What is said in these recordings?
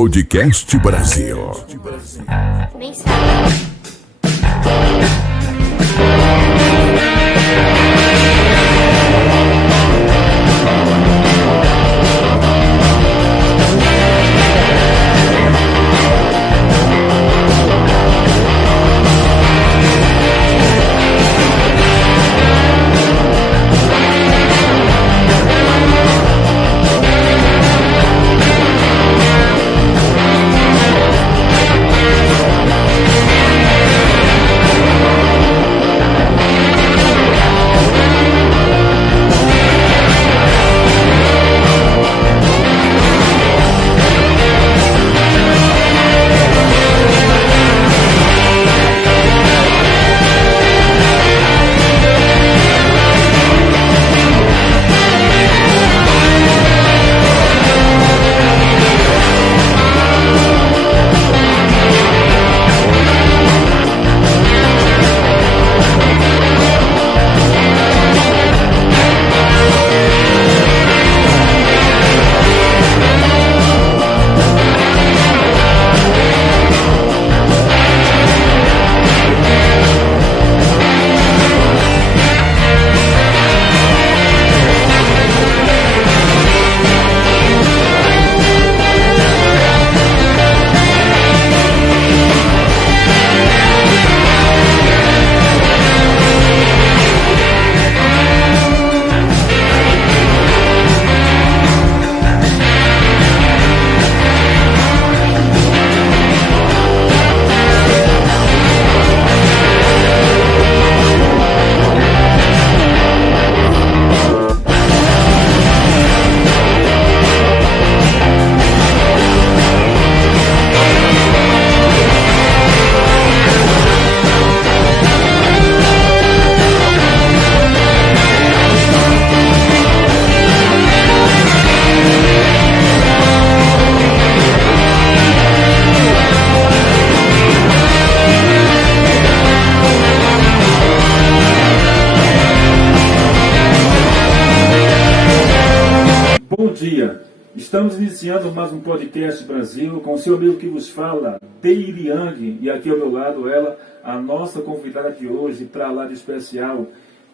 Podcast Brasil. Nem sabe. Bom dia, estamos iniciando mais um podcast Brasil com o seu amigo que vos fala, Deire Yang, e aqui ao meu lado ela, a nossa convidada de hoje, para lá de especial,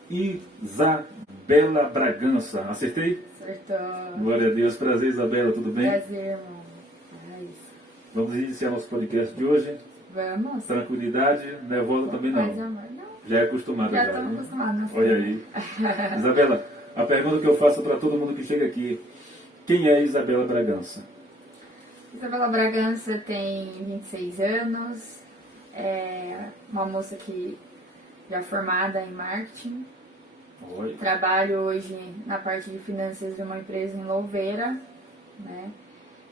Isabela Bragança. Acertei? Acertou. Glória a Deus, prazer Isabela, tudo bem? Prazer, irmão. Vamos iniciar nosso podcast de hoje? Vamos. Tranquilidade, nervosa também não? Paz, amor. Não. Já é acostumada. Já né? estamos acostumados. Olha aí. Isabela, a pergunta que eu faço para todo mundo que chega aqui, quem é Isabela Bragança? Isabela Bragança tem 26 anos, é uma moça que já formada em marketing. Oi. Trabalho hoje na parte de finanças de uma empresa em Louveira, né?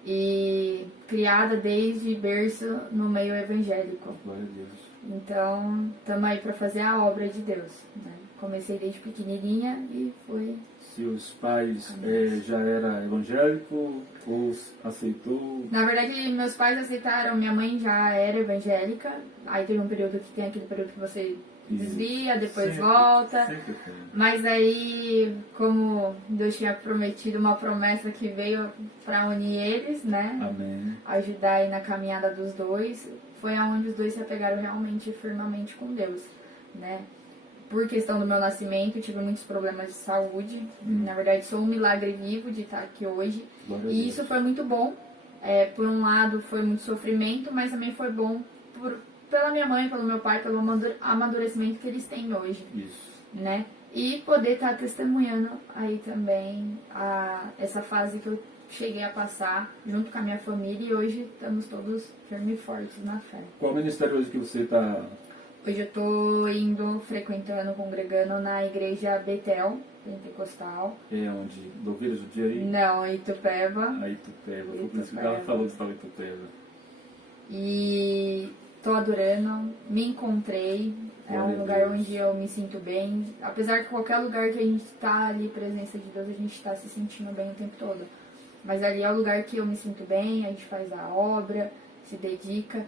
E criada desde berço no meio evangélico. Glória a Deus. Então, estamos aí para fazer a obra de Deus, né? Comecei desde pequenininha e fui... Seus pais já era evangélico ou aceitou? Na verdade, meus pais aceitaram, minha mãe já era evangélica, aí teve um período que tem aquele período que você desvia, depois Sempre, volta. Sempre tem. Mas aí, como Deus tinha prometido uma promessa que veio para unir eles, né? Amém. Ajudar aí na caminhada dos dois, foi aonde os dois se apegaram realmente firmemente com Deus, né? Por questão do meu nascimento, eu tive muitos problemas de saúde. Na verdade, sou um milagre vivo de estar aqui hoje. Glória a E Deus. isso foi muito bom. Por um lado, foi muito sofrimento, mas também foi bom pela minha mãe, pelo meu pai, pelo amadurecimento que eles têm hoje, Isso. né? E poder estar testemunhando aí também essa fase que eu cheguei a passar junto com a minha família e hoje estamos todos firmes e fortes na fé. Qual ministério hoje que você está? Hoje eu tô indo, frequentando, congregando na igreja Betel, pentecostal. É onde? Louveira Judiaí? Não, Itupeva. A Itupeva. Foi por isso que ela falou que estava em Itupeva. E tô adorando, me encontrei. É Glória um a lugar Deus. onde eu me sinto bem. Apesar que qualquer lugar que a gente tá ali, presença de Deus, a gente tá se sentindo bem o tempo todo. Mas ali é o lugar que eu me sinto bem, a gente faz a obra, se dedica.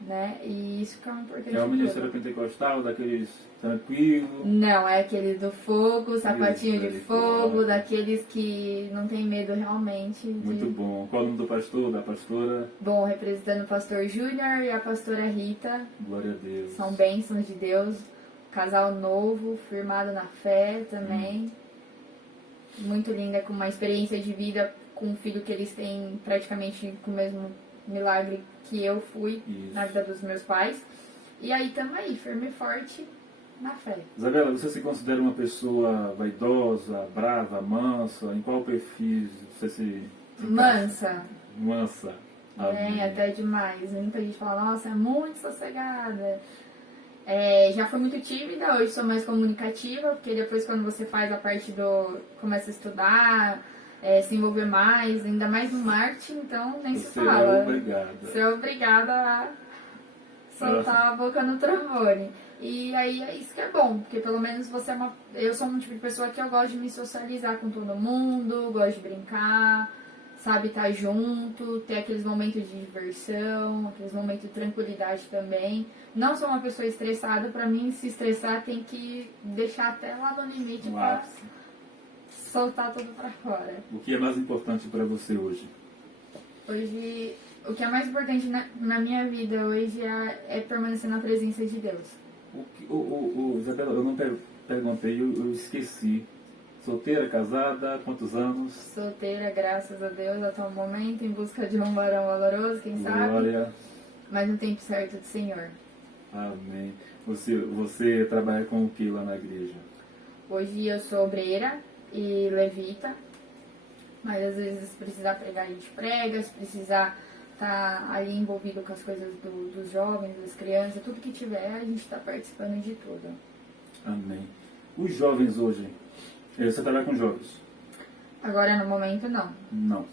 né? E isso que é o importante. É o de ministério tudo. pentecostal, daqueles tranquilos. Não, é aquele do fogo, sapatinho de Misericórdia. fogo, daqueles que não tem medo realmente. Muito bom. Qual o nome do pastor, da pastora? Bom, representando o pastor Júnior e a pastora Rita, Glória a Deus. são bênçãos de Deus. Casal novo, firmado na fé também. Muito linda, com uma experiência de vida com um filho que eles têm praticamente com o mesmo milagre que eu fui Isso. na vida dos meus pais. E aí estamos aí, firme e forte na fé. Isabela, você se considera uma pessoa vaidosa, brava, mansa? Em qual perfil você se encaixa? Mansa. Mansa. Amém. Até demais. Muita gente fala, nossa, é muito sossegada. Já fui muito tímida, hoje sou mais comunicativa, porque depois quando você faz a parte começa a estudar, se envolver mais, ainda mais no marketing, então nem se Você fala. é obrigada. Você é obrigada a soltar a boca no trombone. E aí é isso que é bom, porque pelo menos você eu sou um tipo de pessoa que eu gosto de me socializar com todo mundo, gosto de brincar, sabe, estar junto, ter aqueles momentos de diversão, aqueles momentos de tranquilidade também. Não sou uma pessoa estressada, pra mim se estressar tem que deixar até lá no limite No pra ápice. soltar tudo pra fora. O que é mais importante para você hoje? Hoje, o que é mais importante na minha vida hoje é permanecer na presença de Deus. Isabela, eu não perguntei, eu esqueci. Solteira, casada, quantos anos? Solteira, graças a Deus, até o momento, em busca de um varão valoroso, quem sabe, Glória. mas no tempo certo do Senhor. Amém. Você trabalha com o que lá na igreja? Hoje eu sou obreira e levita, mas às vezes se precisar pregar a gente prega, se precisar estar ali envolvido com as coisas dos jovens, das crianças, tudo que tiver, a gente está participando de tudo. Amém. Os jovens hoje, você trabalha com jovens? Agora no momento não. Não.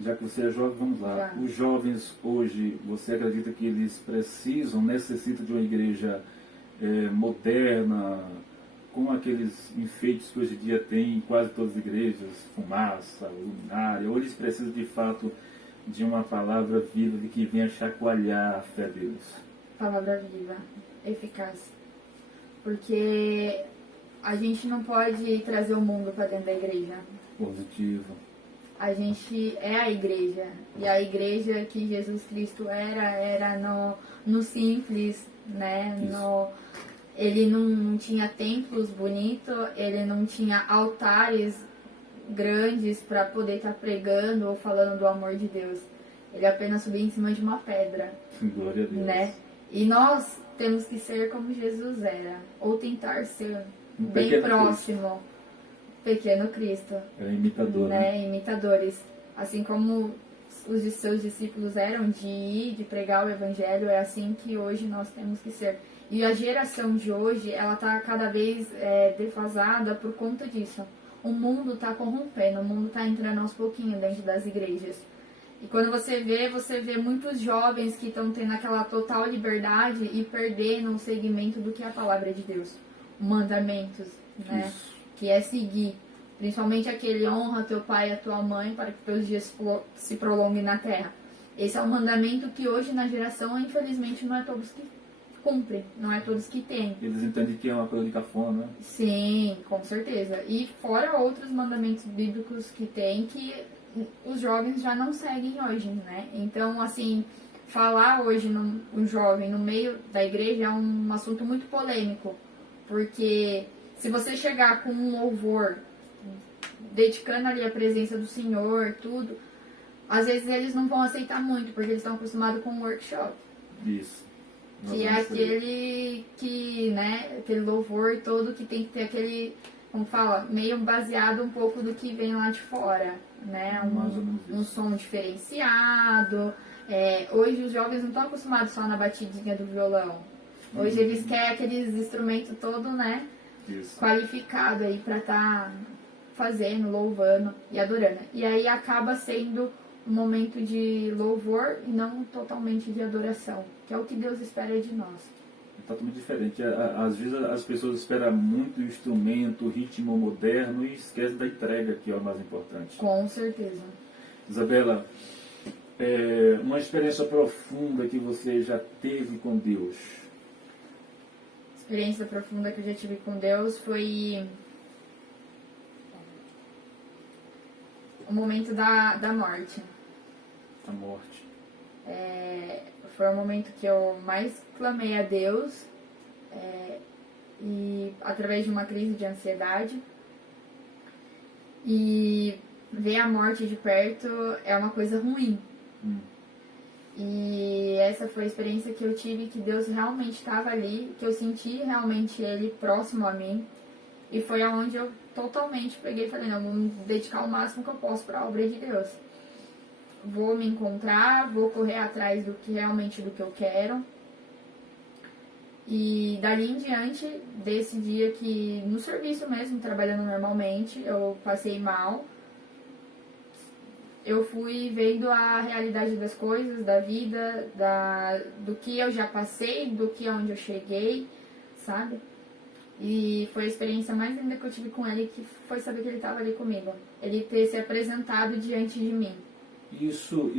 Já que você é jovem, vamos lá. Já. Os jovens hoje, você acredita que eles necessitam de uma igreja moderna, com aqueles enfeites que hoje em dia tem em quase todas as igrejas, fumaça, luminária, ou eles precisam de fato de uma palavra viva de que venha chacoalhar a fé deles? Palavra viva, eficaz. Porque a gente não pode trazer o mundo para dentro da igreja. Positivo. A gente é a igreja. E a igreja que Jesus Cristo era no simples, né? Ele não tinha templos bonitos, ele não tinha altares grandes para poder estar pregando ou falando do amor de Deus. Ele apenas subia em cima de uma pedra, Glória a Deus. né? E nós temos que ser como Jesus era, ou tentar ser Um bem pequeno próximo, pequeno Cristo, É imitador, né? né? Imitadores. Assim como os de seus discípulos eram de ir, de pregar o evangelho, é assim que hoje nós temos que ser. E a geração de hoje, ela está cada vez defasada por conta disso. O mundo está corrompendo, o mundo está entrando aos pouquinhos dentro das igrejas. E quando você vê muitos jovens que estão tendo aquela total liberdade e perdendo o segmento do que é a palavra de Deus. Mandamentos, né? Isso. Que é seguir. Principalmente aquele honra teu pai e a tua mãe para que teus dias se prolonguem na terra. Esse é um mandamento que hoje na geração, infelizmente, não é todos que cumprem, não é todos que têm. Eles entendem que é uma coisa de cafona, né? Sim, com certeza. E fora outros mandamentos bíblicos que tem que os jovens já não seguem hoje, né? Então, assim, falar hoje um jovem no meio da igreja é um assunto muito polêmico, porque se você chegar com um louvor, dedicando ali a presença do Senhor, tudo, às vezes eles não vão aceitar muito, porque eles estão acostumados com o workshop. Isso. Nós Que é vamos ver. aquele louvor todo que tem que ter aquele, como fala, meio baseado um pouco do que vem lá de fora, né? Mais ou menos Um isso. som diferenciado. Hoje os jovens não estão acostumados só na batidinha do violão. Hoje eles querem aqueles instrumentos todo, né? Isso. Qualificado aí pra estar fazendo, louvando e adorando. E aí acaba sendo um momento de louvor e não totalmente de adoração, que é o que Deus espera de nós. É totalmente diferente. Às vezes as pessoas esperam muito o instrumento, o ritmo moderno e esquecem da entrega, que é o mais importante. Com certeza. Isabela, uma experiência profunda que você já teve com Deus? Experiência profunda que eu já tive com Deus foi o momento da morte. A morte. Foi o momento que eu mais clamei a Deus, e através de uma crise de ansiedade. E ver a morte de perto é uma coisa ruim. E essa foi a experiência que eu tive, que Deus realmente estava ali, que eu senti realmente Ele próximo a mim. E foi aonde eu totalmente peguei e falei, não, vou me dedicar o máximo que eu posso para a obra de Deus. Vou me encontrar, vou correr atrás do que eu quero. E dali em diante, desse dia que no serviço mesmo, trabalhando normalmente, eu passei mal. Eu fui vendo a realidade das coisas, da vida, do que eu já passei, do que onde eu cheguei, sabe? E foi a experiência mais linda que eu tive com ele, que foi saber que ele estava ali comigo. Ele ter se apresentado diante de mim. Isso,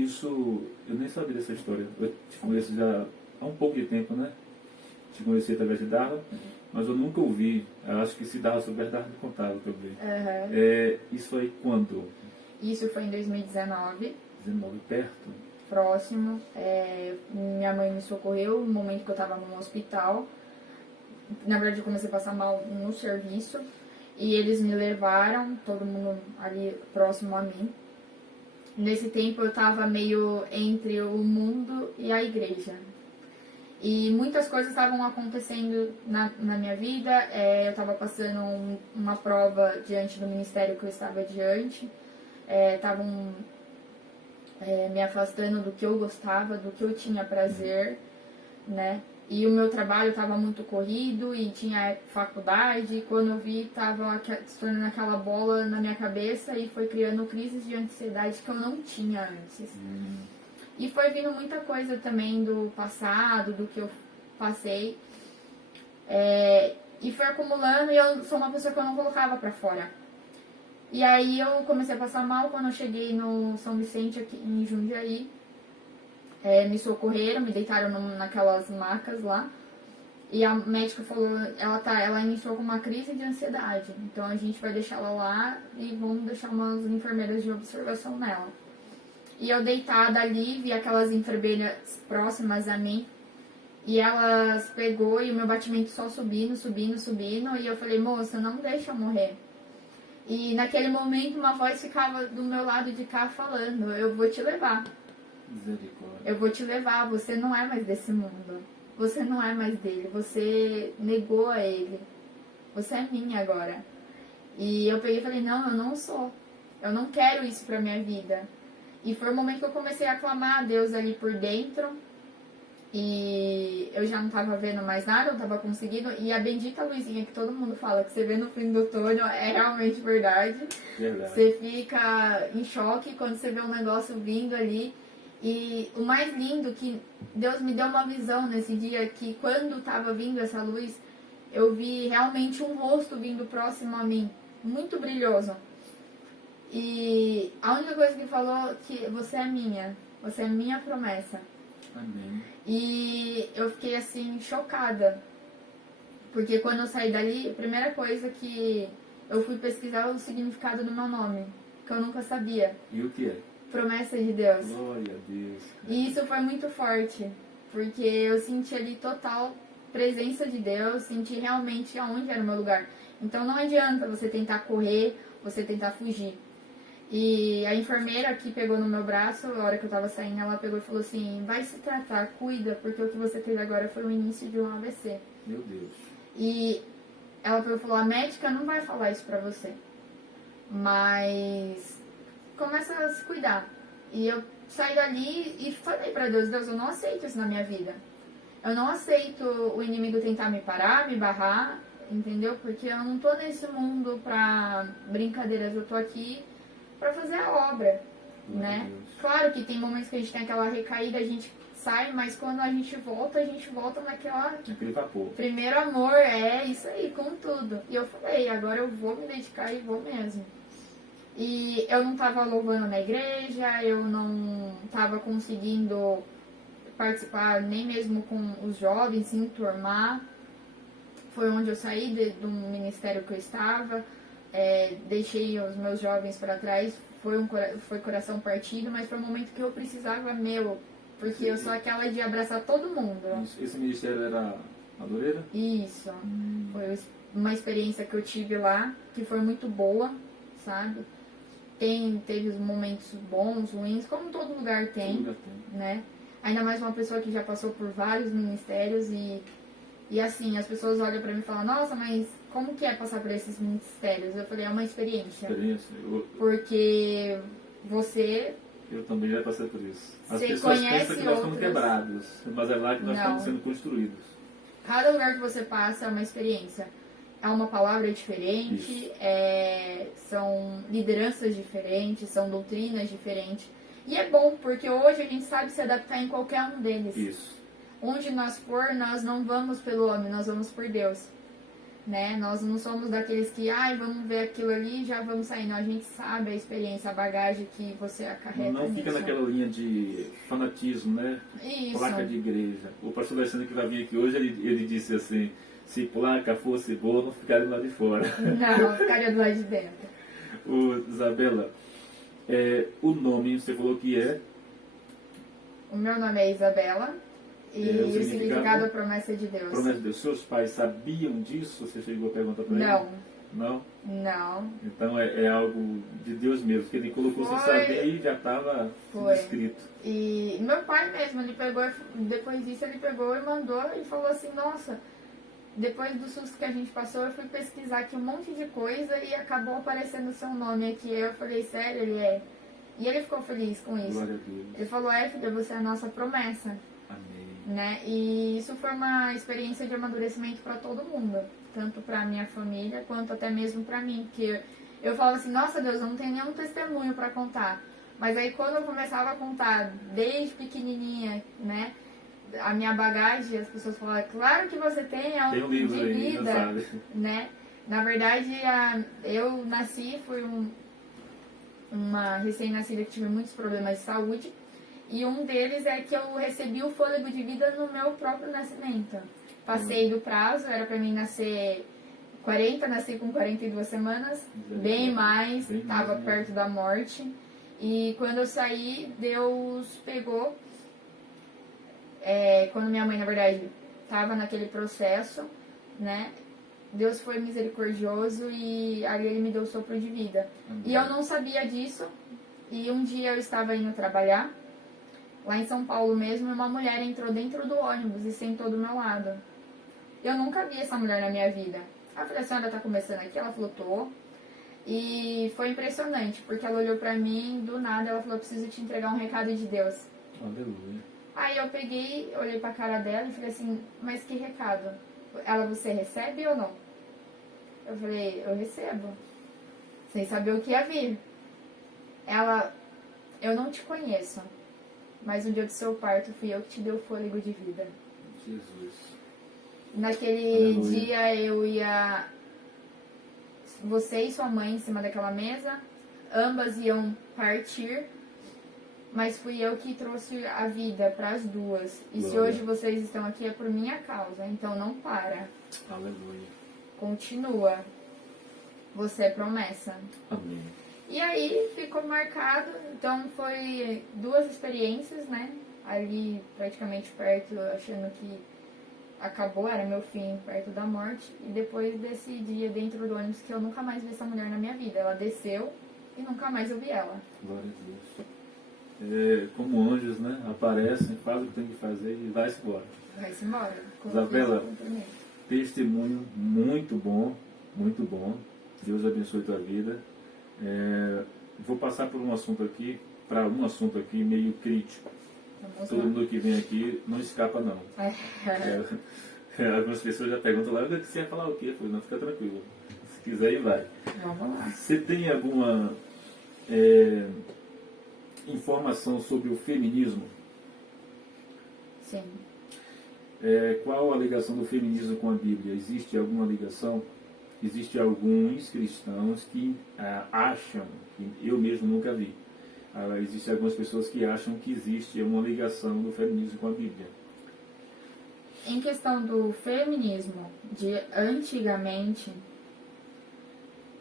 eu nem sabia dessa história. Eu te conheço já há um pouco de tempo, né? Te conheci através de Darla, mas eu nunca ouvi. Eu acho que se Darla souber, Darla me contava também. Isso aí quando? Isso foi em 2019. 19, perto? Próximo. Minha mãe me socorreu no momento que eu estava no hospital. Na verdade, eu comecei a passar mal no serviço. E eles me levaram, todo mundo ali próximo a mim. Nesse tempo eu estava meio entre o mundo e a igreja. E muitas coisas estavam acontecendo na minha vida. Eu estava passando uma prova diante do ministério que eu estava diante. Estavam me afastando do que eu gostava, do que eu tinha prazer, né? E o meu trabalho estava muito corrido e tinha faculdade. E quando eu vi, estava se tornando aquela bola na minha cabeça e foi criando crises de ansiedade que eu não tinha antes. E foi vindo muita coisa também do passado, do que eu passei. E foi acumulando e eu sou uma pessoa que eu não colocava pra fora. E aí eu comecei a passar mal quando eu cheguei no São Vicente, aqui em Jundiaí. Me socorreram, me deitaram naquelas macas lá. E a médica falou, ela iniciou com uma crise de ansiedade. Então a gente vai deixar ela lá e vamos deixar umas enfermeiras de observação nela. E eu deitada ali, vi aquelas enfermeiras próximas a mim. E elas pegou e o meu batimento só subindo. E eu falei, moça, não deixa eu morrer. E naquele momento uma voz ficava do meu lado de cá falando, eu vou te levar. Misericórdia. Eu vou te levar, você não é mais desse mundo. Você não é mais dele, você negou a ele. Você é minha agora. E eu peguei e falei, não, eu não sou. Eu não quero isso pra minha vida. E foi o momento que eu comecei a clamar a Deus ali por dentro. E eu já não tava vendo mais nada, eu tava conseguindo. E a bendita luzinha que todo mundo fala que você vê no fim do túnel é realmente verdade. Verdade. Você fica em choque quando você vê um negócio vindo ali. E o mais lindo que Deus me deu uma visão nesse dia, que quando tava vindo essa luz, eu vi realmente um rosto vindo próximo a mim, muito brilhoso. E a única coisa que falou que você é minha promessa. Amém. E eu fiquei assim, chocada. Porque quando eu saí dali, a primeira coisa que eu fui pesquisar o significado do meu nome, que eu nunca sabia. E o que é? Promessa de Deus. Glória a Deus. E isso foi muito forte, porque eu senti ali total presença de Deus, senti realmente aonde era o meu lugar. Então não adianta você tentar correr, você tentar fugir. E a enfermeira que pegou no meu braço, a hora que eu tava saindo, ela pegou e falou assim, vai se tratar, cuida, porque o que você teve agora foi o início de um AVC. Meu Deus. E ela pegou e falou, a médica não vai falar isso pra você, mas começa a se cuidar. E eu saí dali e falei pra Deus, Deus, eu não aceito isso na minha vida. Eu não aceito o inimigo tentar me parar, me barrar, entendeu? Porque eu não tô nesse mundo pra brincadeiras, eu tô aqui pra fazer a obra, né? Claro que tem momentos que a gente tem aquela recaída, a gente sai, mas quando a gente volta naquela... Aquele vapor. Primeiro amor, é isso aí, com tudo. E eu falei, agora eu vou me dedicar e vou mesmo. E eu não estava louvando na igreja, eu não estava conseguindo participar nem mesmo com os jovens, se enturmar. Foi onde eu saí do ministério que eu estava, deixei os meus jovens para trás, foi coração partido, mas foi um momento que eu precisava meu, porque eu sou aquela de abraçar todo mundo. Esse ministério era Madureira? Isso, foi uma experiência que eu tive lá, que foi muito boa, sabe? Teve os momentos bons, ruins, como todo lugar tem, né? Ainda mais uma pessoa que já passou por vários ministérios e assim, as pessoas olham pra mim e falam, nossa, mas como que é passar por esses ministérios? Eu falei, é uma experiência. Porque você... Eu também já passei por isso. As você pessoas conhece pensam que nós estamos outros... quebrados, mas é lá que nós Não. estamos sendo construídos. Cada lugar que você passa é uma experiência. É uma palavra diferente, são lideranças diferentes, são doutrinas diferentes. E é bom, porque hoje a gente sabe se adaptar em qualquer um deles. Isso. Onde nós for, nós não vamos pelo homem, nós vamos por Deus. Né? Nós não somos daqueles que, vamos ver aquilo ali e já vamos sair. Não, a gente sabe a experiência, a bagagem que você acarreta. Não fica nisso. naquela linha de fanatismo, né? Isso. Placa de igreja. O pastor Alexandre que vai vir aqui hoje, ele disse assim, se placa fosse boa, não ficaria lá de fora. Não, ficaria do lado de dentro. Isabela, o nome, você falou que é? O meu nome é Isabela. E o significado é promessa de Deus. Promessa de Deus. Seus pais sabiam disso? Você chegou a perguntar para ele? Não. Não? Não. Então é algo de Deus mesmo, que ele colocou sem saber e já estava escrito. E meu pai mesmo, ele pegou, depois disso ele pegou e mandou e falou assim, nossa, depois do susto que a gente passou, eu fui pesquisar aqui um monte de coisa e acabou aparecendo o seu nome aqui. Eu falei, sério? Ele é. E ele ficou feliz com isso. Glória a Deus. Ele falou, filha, você é a nossa promessa. Amém. Né? E isso foi uma experiência de amadurecimento para todo mundo, tanto para minha família quanto até mesmo para mim, porque eu falo assim, nossa Deus, eu não tenho nenhum testemunho para contar, mas aí quando eu começava a contar desde pequenininha, né, a minha bagagem, as pessoas falavam, claro que você tem algo de vida, né? Na verdade, eu nasci, fui uma recém-nascida que tive muitos problemas de saúde. E um deles é que eu recebi o fôlego de vida no meu próprio nascimento. Passei do prazo, era pra mim nascer 40, nasci com 42 semanas, bem mais, estava perto da morte. E quando eu saí, Deus pegou, quando minha mãe, na verdade, estava naquele processo, né? Deus foi misericordioso e ali Ele me deu o sopro de vida. E eu não sabia disso, e um dia eu estava indo trabalhar, lá em São Paulo mesmo, uma mulher entrou dentro do ônibus e sentou do meu lado. Eu nunca vi essa mulher na minha vida. Eu falei, a senhora tá começando aqui? Ela falou, tô. E foi impressionante, porque ela olhou pra mim, do nada, ela falou, preciso te entregar um recado de Deus. Aleluia. Aí eu peguei, olhei pra cara dela e falei assim, mas que recado? Ela, você recebe ou não? Eu falei, eu recebo. Sem saber o que ia vir. Ela, eu não te conheço. Mas no dia do seu parto fui eu que te deu fôlego de vida. Jesus. Naquele dia eu ia... Você e sua mãe em cima daquela mesa. Ambas iam partir. Mas fui eu que trouxe a vida para as duas. E se hoje vocês estão aqui é por minha causa. Então não para. Aleluia. Continua. Você é promessa. Amém. E aí ficou marcado, então foi 2 experiências, né? Ali praticamente perto, achando que acabou, era meu fim, perto da morte. E depois desse dia dentro do ônibus que eu nunca mais vi essa mulher na minha vida. Ela desceu e nunca mais eu vi ela. Glória a Deus. Como anjos, né? Aparecem, fazem o que tem que fazer e vai-se embora. Vai-se embora. Isabela, testemunho muito bom, muito bom. Deus abençoe a tua vida. Vou passar por um assunto aqui, meio crítico. Todo mundo que vem aqui não escapa não. Algumas pessoas já perguntam lá, você ia falar o quê? Eu falei, não, fica tranquilo. Se quiser ir, vai. Vamos lá. Você tem alguma informação sobre o feminismo? Sim. Qual a ligação do feminismo com a Bíblia? Existe alguma ligação? existem alguns cristãos que acham, que eu mesmo nunca vi, existem algumas pessoas que acham que existe uma ligação do feminismo com a Bíblia. Em questão do feminismo de antigamente,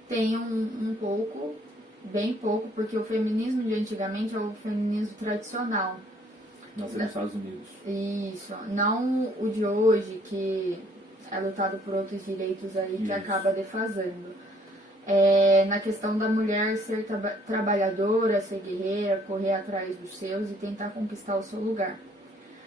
tem um pouco, bem pouco, porque o feminismo de antigamente é o feminismo tradicional. Nasceu nos Estados Unidos. Isso, não o de hoje, que é lutado por outros direitos aí, que Isso. acaba defasando. Na questão da mulher ser trabalhadora, ser guerreira, correr atrás dos seus e tentar conquistar o seu lugar.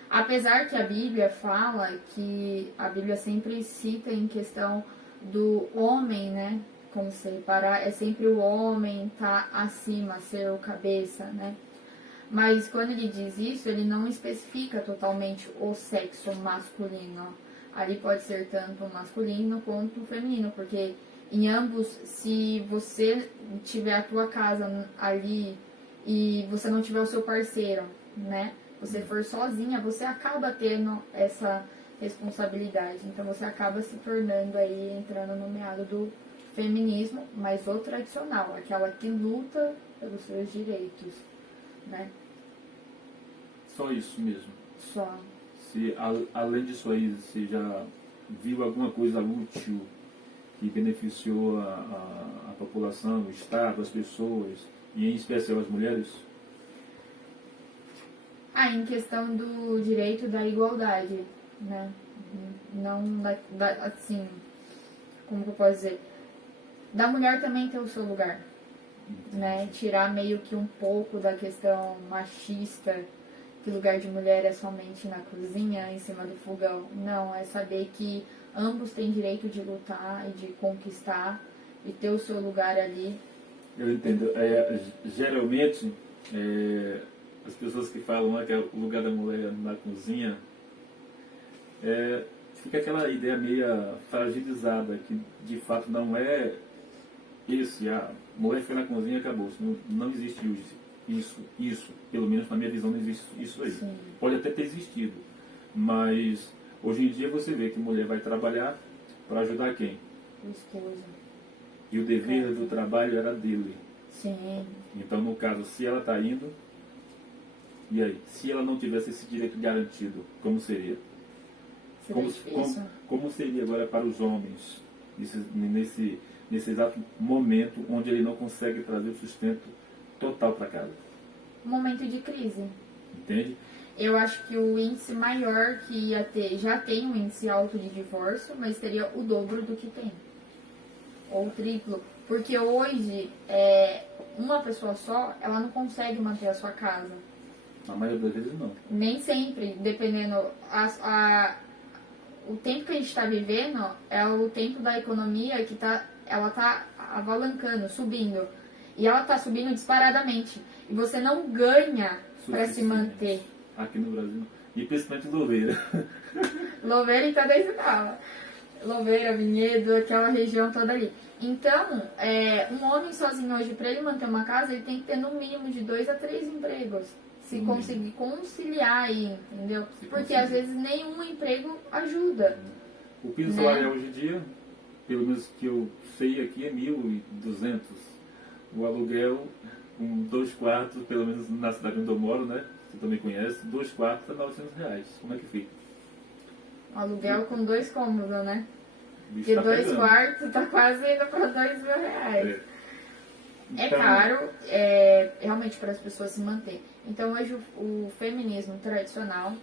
Apesar que a Bíblia fala que a Bíblia sempre cita em questão do homem, né? Como se reparar, é sempre o homem tá acima, ser o cabeça, né? Mas quando ele diz isso, ele não especifica totalmente o sexo masculino. Ali pode ser tanto o masculino quanto o feminino, porque em ambos, se você tiver a tua casa ali e você não tiver o seu parceiro, né? Você for sozinha, você acaba tendo essa responsabilidade. Então você acaba se tornando aí, entrando no meado do feminismo, mas o tradicional, aquela que luta pelos seus direitos, né? Só isso mesmo. Só. Se, além disso aí, você já viu alguma coisa útil que beneficiou a população, o Estado, as pessoas, e em especial as mulheres? Em questão do direito da igualdade, né? Não assim, como que eu posso dizer? Da mulher também ter o seu lugar, né? Tirar meio que um pouco da questão machista, que o lugar de mulher é somente na cozinha, em cima do fogão. Não, é saber que ambos têm direito de lutar e de conquistar e ter o seu lugar ali. Eu entendo. Geralmente, as pessoas que falam que é o lugar da mulher na cozinha, fica aquela ideia meio fragilizada, que de fato não é esse, a mulher fica na cozinha e acabou. Não existe isso, pelo menos na minha visão não existe isso aí. Sim. Pode até ter existido, mas hoje em dia você vê que mulher vai trabalhar para ajudar quem? O esposo. E o dever do trabalho era dele. Sim. Então, no caso, se ela está indo, e aí? Se ela não tivesse esse direito garantido, como seria? Como seria agora para os homens, nesse exato momento onde ele não consegue trazer o sustento total para casa? Um momento de crise. Entende? Eu acho que o índice maior que ia ter, já tem um índice alto de divórcio, mas teria o dobro do que tem. Ou triplo. Porque hoje, uma pessoa só, ela não consegue manter a sua casa. Na maioria das vezes não. Nem sempre, dependendo. O tempo que a gente está vivendo é o tempo da economia que ela tá avalancando, subindo. E ela tá subindo disparadamente. E você não ganha para se manter. Aqui no Brasil. E principalmente Louveira. Louveira e toda a escala. Louveira, Vinhedo, aquela região toda ali. Então, um homem sozinho hoje, para ele manter uma casa, ele tem que ter no mínimo de 2 a 3 empregos. Se conseguir conciliar aí, entendeu? Porque às vezes nenhum emprego ajuda. O piso salarial hoje em dia, pelo menos que eu sei aqui, é 1.200. O aluguel, 2 quartos, pelo menos na cidade onde eu moro, né? Você também conhece, 2 quartos é R$900. Como é que fica? Aluguel com 2 cômodos, né? Porque tá 2 quartos tá quase indo para R$2.000. É caro, realmente para as pessoas se manter. Então hoje o feminismo tradicional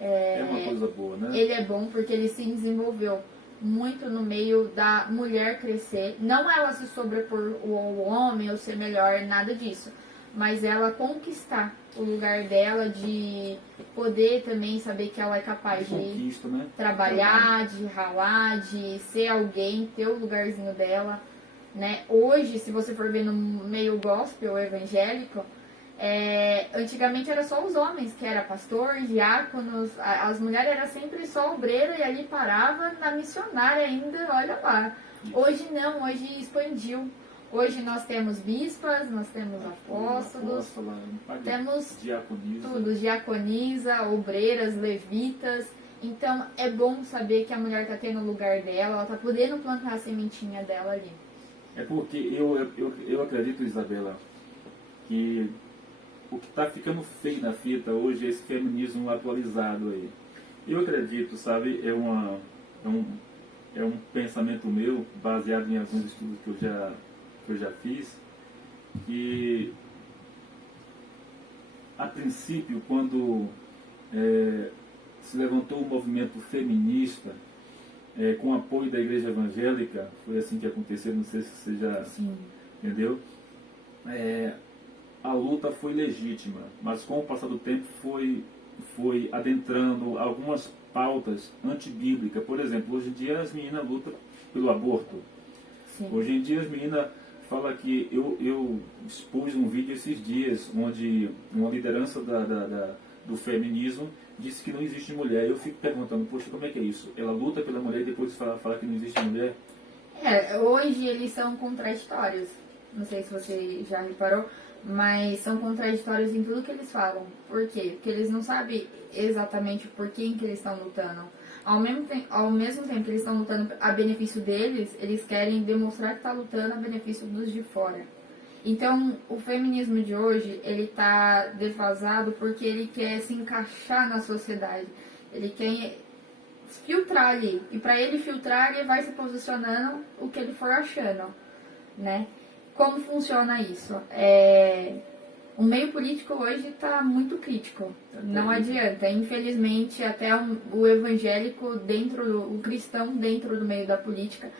é uma coisa boa, né? Ele é bom porque ele se desenvolveu muito no meio da mulher crescer. Não ela se sobrepor ao homem ou ser melhor, nada disso. Mas ela conquistar o lugar dela, de poder também saber que ela é capaz de trabalhar, de ralar, de ser alguém, ter o lugarzinho dela, né? Hoje, se você for ver no meio gospel evangélico, antigamente era só os homens, que era pastor, diáconos, as mulheres era sempre só obreira e ali parava na missionária ainda, olha lá. Hoje não, hoje expandiu. Hoje nós temos bispas, nós temos apóstolos, temos tudo, diaconisa, obreiras, levitas. Então é bom saber que a mulher tá tendo o lugar dela, ela tá podendo plantar a sementinha dela ali. É porque eu acredito, Isabela, que o que está ficando feio na fita hoje é esse feminismo atualizado aí. Eu acredito, sabe, é um pensamento meu, baseado em alguns estudos que eu já fiz, que a princípio, quando se levantou o movimento feminista, com o apoio da igreja evangélica, foi assim que aconteceu, não sei se você já Sim. entendeu, a luta foi legítima, mas com o passar do tempo foi adentrando algumas pautas antibíblicas. Por exemplo, hoje em dia as meninas lutam pelo aborto. Sim. Hoje em dia as meninas falam que eu expus um vídeo esses dias onde uma liderança do feminismo disse que não existe mulher. Eu fico perguntando, poxa, como é que é isso? Ela luta pela mulher e depois fala que não existe mulher? Hoje eles são contraditórios. Não sei se você já reparou, mas são contraditórios em tudo que eles falam. Por quê? Porque eles não sabem exatamente por quem que eles estão lutando. Ao mesmo tempo que eles estão lutando a benefício deles, eles querem demonstrar que está lutando a benefício dos de fora. Então, o feminismo de hoje, ele está defasado porque ele quer se encaixar na sociedade. Ele quer filtrar ali. E para ele filtrar, ele vai se posicionando o que ele for achando, né? Como funciona isso? O meio político hoje está muito crítico. Não adianta. Infelizmente, até o evangélico o cristão dentro do meio da política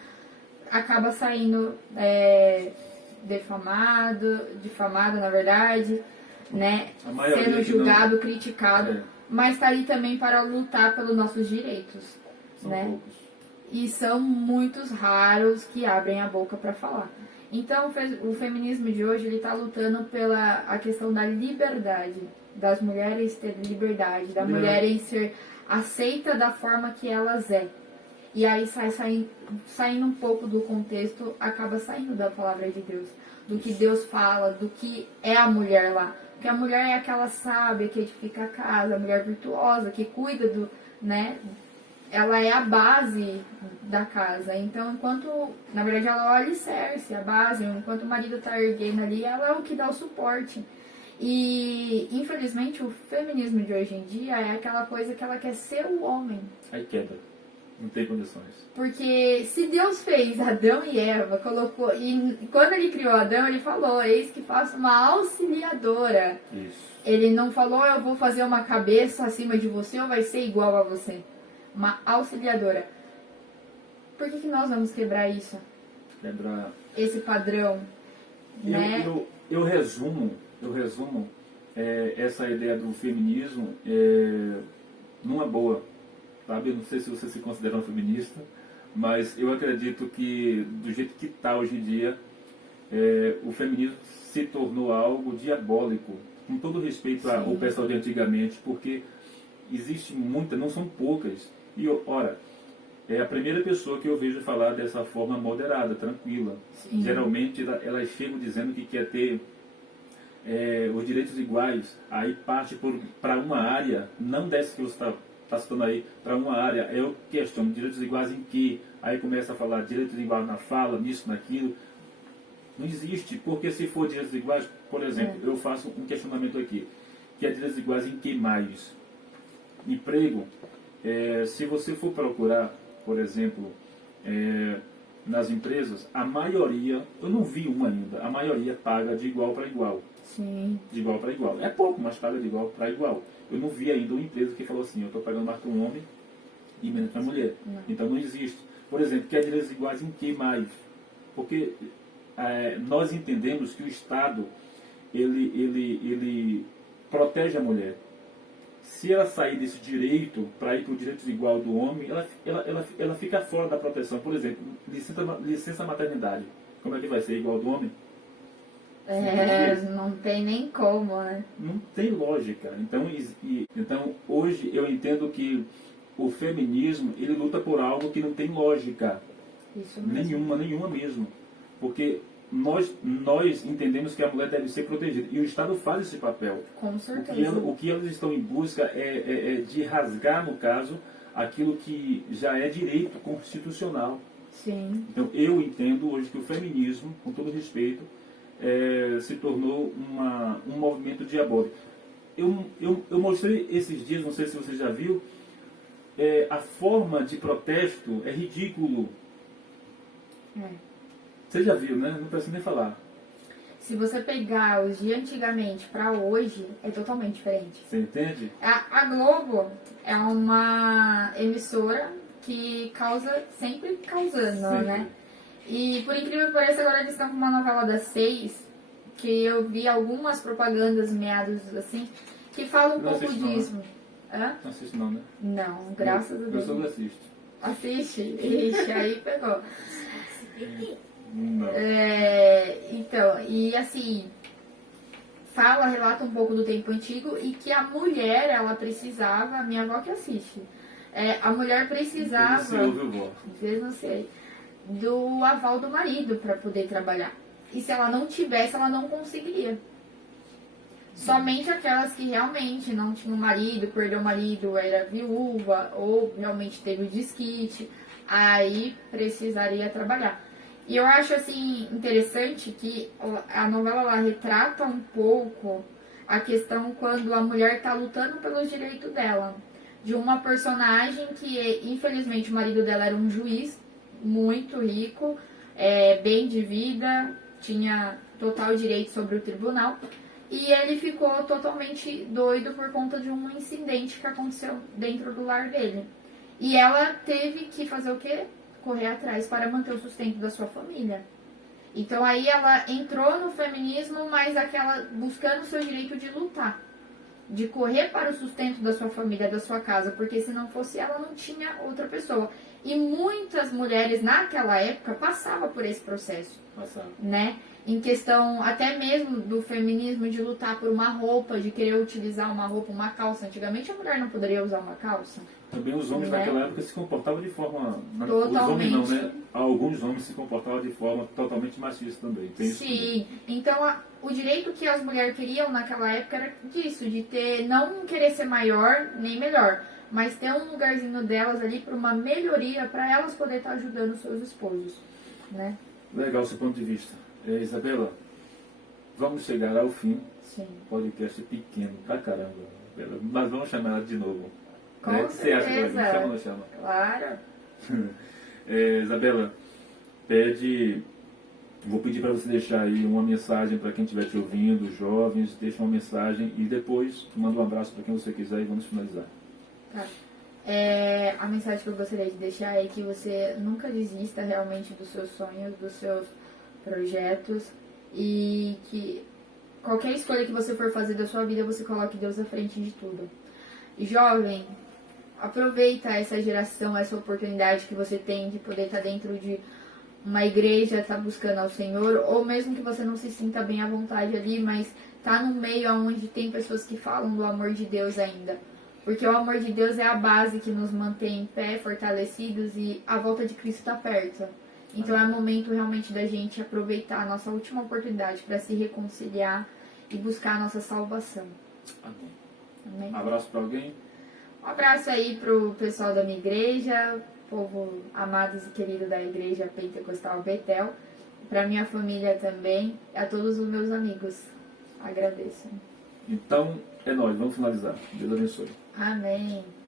acaba saindo difamado na verdade, né? Sendo julgado, criticado, mas está ali também para lutar pelos nossos direitos, São né? poucos. E são muitos raros que abrem a boca para falar. Então, o feminismo de hoje ele está lutando pela a questão da liberdade, das mulheres terem liberdade, da mulher em ser aceita da forma que elas é. E aí saindo um pouco do contexto, acaba saindo da palavra de Deus, do que Deus fala, do que é a mulher lá. Porque a mulher é aquela sábia que edifica a casa, a mulher virtuosa, que cuida do, né? Ela é a base da casa. Então, na verdade, ela é o alicerce, a base. Enquanto o marido está erguendo ali, ela é o que dá o suporte. E, infelizmente, o feminismo de hoje em dia é aquela coisa que ela quer ser o homem. Aí quebra. Não tem condições. Porque se Deus fez Adão e Eva, colocou... E quando ele criou Adão, ele falou, eis que faço uma auxiliadora. Isso. Ele não falou, eu vou fazer uma cabeça acima de você ou vai ser igual a você. Uma auxiliadora. Por que nós vamos quebrar isso? Quebrar. Esse padrão, né? Eu resumo essa ideia do feminismo numa boa, sabe? Eu não sei se você se considera uma feminista, mas eu acredito que do jeito que está hoje em dia, o feminismo se tornou algo diabólico, com todo respeito ao pessoal de antigamente, porque existe muita, não são poucas. E, ora, é a primeira pessoa que eu vejo falar dessa forma moderada, tranquila. Sim. Geralmente elas chegam dizendo que quer ter os direitos iguais, aí parte para uma área, não dessa que você está citando aí, para uma área, eu questiono direitos iguais em que? Aí começa a falar direitos iguais na fala, nisso, naquilo. Não existe, porque se for direitos iguais, por exemplo, eu faço um questionamento aqui, que é direitos iguais em que mais? Emprego. Se você for procurar, por exemplo, nas empresas, a maioria, eu não vi uma ainda, a maioria paga de igual para igual. Sim. De igual para igual. É pouco, mas paga de igual para igual. Eu não vi ainda uma empresa que falou assim, eu estou pagando mais para um homem e menos para a mulher. Não. Então não existe. Por exemplo, quer direitos iguais em que mais? Porque nós entendemos que o Estado, ele protege a mulher. Se ela sair desse direito para ir para o direito igual do homem, ela fica fora da proteção. Por exemplo, licença maternidade. Como é que vai ser igual do homem? Não tem nem como, né? Não tem lógica. Então, hoje eu entendo que o feminismo, ele luta por algo que não tem lógica. Isso mesmo. Nenhuma mesmo. Porque nós entendemos que a mulher deve ser protegida. E o Estado faz esse papel. Com certeza. O que elas estão em busca é de rasgar, no caso, aquilo que já é direito constitucional. Sim. Então, eu entendo hoje que o feminismo, com todo respeito, se tornou um movimento diabólico. Eu mostrei esses dias, não sei se você já viu, a forma de protesto é ridículo. Você já viu, né? Não precisa nem falar. Se você pegar os de antigamente para hoje, é totalmente diferente. Você entende? A Globo é uma emissora que causa, sempre causando, Sempre. né? E por incrível que pareça, agora eles estão com uma novela das 6, que eu vi algumas propagandas meados assim, que falam um Não pouco assiste não, né? disso. Hã? Não assiste não, né? Não, graças a Eu Deus. sou que assisto. Assiste? Ixi, aí pegou. Não. Então, e assim, relata um pouco do tempo antigo e que a mulher, ela precisava, a minha avó que assiste, a mulher precisava, Você ouviu, vó? eu não sei, do aval do marido para poder trabalhar. E se ela não tivesse, ela não conseguiria. Somente aquelas que realmente não tinham marido, perdeu o marido, era viúva ou realmente teve o desquite, aí precisaria trabalhar. E eu acho assim interessante que a novela lá retrata um pouco a questão quando a mulher está lutando pelos direitos dela. De uma personagem que, infelizmente, o marido dela era um juiz muito rico, bem de vida, tinha total direito sobre o tribunal. E ele ficou totalmente doido por conta de um incidente que aconteceu dentro do lar dele. E ela teve que fazer o quê? Correr atrás para manter o sustento da sua família. Então aí ela entrou no feminismo, mas buscando o seu direito de lutar, de correr para o sustento da sua família, da sua casa, porque se não fosse ela, não tinha outra pessoa. E muitas mulheres naquela época passavam por esse processo, né? Em questão até mesmo do feminismo, de lutar por uma roupa, de querer utilizar uma roupa, uma calça. Antigamente a mulher não poderia usar uma calça. Também os homens naquela época se comportavam de forma... Totalmente. Os homens não, né? Alguns homens se comportavam de forma totalmente machista também. Tem isso Sim, também. então o direito que as mulheres queriam naquela época era disso, de ter, não querer ser maior nem melhor, mas ter um lugarzinho delas ali para uma melhoria, para elas poderem estar ajudando os seus esposos, né? Legal o seu ponto de vista. Isabela, vamos chegar ao fim. Sim. Podcast pequeno pra caramba, Isabela. Mas vamos chamar ela de novo. Com né? Você acha que certeza. chama ou não chama? Claro. Isabela, vou pedir para você deixar aí uma mensagem para quem estiver te ouvindo, jovens, deixa uma mensagem e depois manda um abraço para quem você quiser e vamos finalizar. Tá. A mensagem que eu gostaria de deixar é que você nunca desista realmente dos seus sonhos, dos seus projetos e que qualquer escolha que você for fazer da sua vida, você coloque Deus à frente de tudo. Jovem, aproveita essa geração, essa oportunidade que você tem de poder estar dentro de uma igreja, estar buscando ao Senhor, ou mesmo que você não se sinta bem à vontade ali, mas tá no meio onde tem pessoas que falam do amor de Deus ainda. Porque o amor de Deus é a base que nos mantém em pé, fortalecidos, e a volta de Cristo está perto. Então é o momento realmente da gente aproveitar a nossa última oportunidade para se reconciliar e buscar a nossa salvação. Amém. Amém? Um abraço para alguém? Um abraço aí pro pessoal da minha igreja, povo amados e querido da igreja Pentecostal Betel, para minha família também, a todos os meus amigos. Agradeço. Então, é nóis, vamos finalizar. Deus abençoe. Amém.